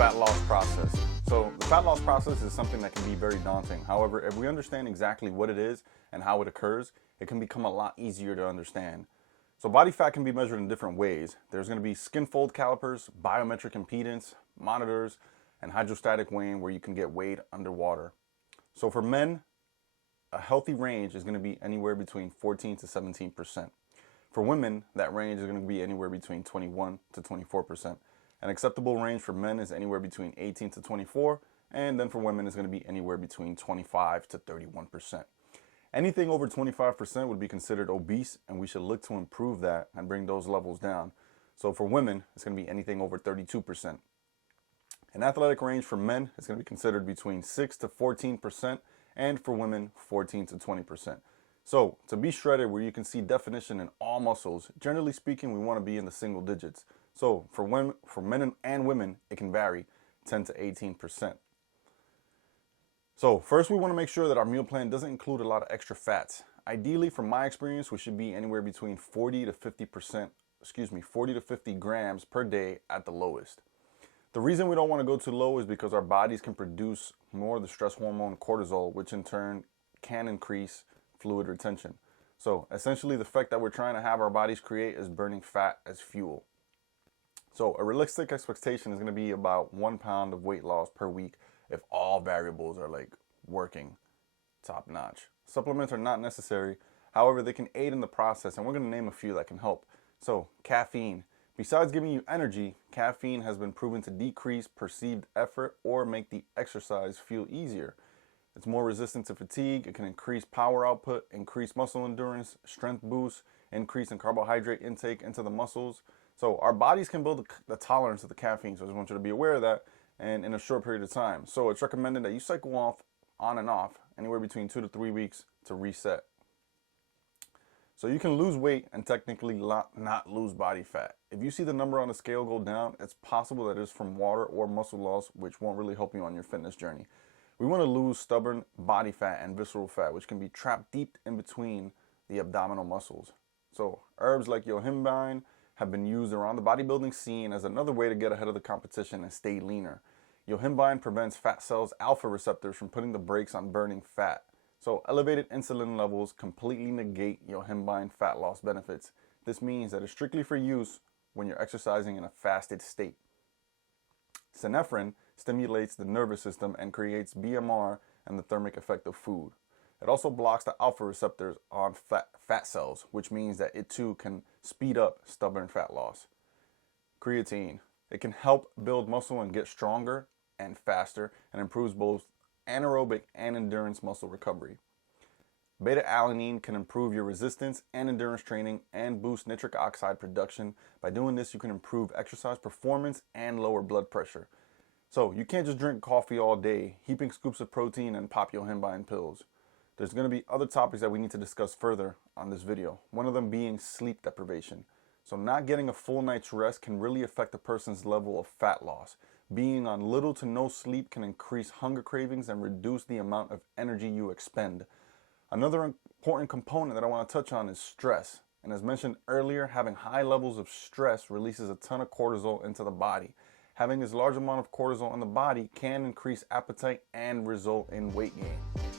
fat loss process. So the fat loss process is something that can be very daunting. However, if we understand exactly what it is and how it occurs, it can become a lot easier to understand. So body fat can be measured in different ways. There's going to be skin fold calipers, biometric impedance, monitors, and hydrostatic weighing where you can get weighed underwater. So for men, a healthy range is going to be anywhere between 14 to 17%. For women, that range is going to be anywhere between 21 to 24%. An acceptable range for men is anywhere between 18 to 24, and then for women is going to be anywhere between 25 to 31%. Anything over 25% would be considered obese, and we should look to improve that and bring those levels down. So for women, it's going to be anything over 32%. An athletic range for men is going to be considered between 6 to 14%, and for women, 14 to 20%. So to be shredded where you can see definition in all muscles, generally speaking, we want to be in the single digits. So for men and women, it can vary 10 to 18%. So first we want to make sure that our meal plan doesn't include a lot of extra fats. Ideally, from my experience, we should be anywhere between 40 to 50 grams per day at the lowest. The reason we don't want to go too low is because our bodies can produce more of the stress hormone cortisol, which in turn can increase fluid retention. So essentially the effect that we're trying to have our bodies create is burning fat as fuel. So a realistic expectation is going to be about 1 pound of weight loss per week if all variables are like working top notch. Supplements are not necessary. However, they can aid in the process, and we're going to name a few that can help. So caffeine. Besides giving you energy, caffeine has been proven to decrease perceived effort or make the exercise feel easier. It's more resistant to fatigue. It can increase power output, increase muscle endurance, strength boost, increase in carbohydrate intake into the muscles. So our bodies can build the tolerance of the caffeine. So I just want you to be aware of that, and in a short period of time. So it's recommended that you cycle off on and off anywhere between 2 to 3 weeks to reset. So you can lose weight and technically not lose body fat. If you see the number on the scale go down, it's possible that it's from water or muscle loss, which won't really help you on your fitness journey. We want to lose stubborn body fat and visceral fat, which can be trapped deep in between the abdominal muscles. So herbs like yohimbine have been used around the bodybuilding scene as another way to get ahead of the competition and stay leaner. Yohimbine prevents fat cells' alpha receptors from putting the brakes on burning fat. So elevated insulin levels completely negate yohimbine fat loss benefits. This means that it's strictly for use when you're exercising in a fasted state. Synephrine stimulates the nervous system and creates BMR and the thermic effect of food. It also blocks the alpha receptors on fat cells, which means that it too can speed up stubborn fat loss. Creatine. It can help build muscle and get stronger and faster, and improves both anaerobic and endurance muscle recovery. Beta-alanine can improve your resistance and endurance training and boost nitric oxide production. By doing this, you can improve exercise performance and lower blood pressure. So you can't just drink coffee all day, heaping scoops of protein and pop yohimbine pills. There's going to be other topics that we need to discuss further on this video, one of them being sleep deprivation. So not getting a full night's rest can really affect a person's level of fat loss. Being on little to no sleep can increase hunger cravings and reduce the amount of energy you expend. Another important component that I want to touch on is stress. And as mentioned earlier, having high levels of stress releases a ton of cortisol into the body. Having this large amount of cortisol in the body can increase appetite and result in weight gain.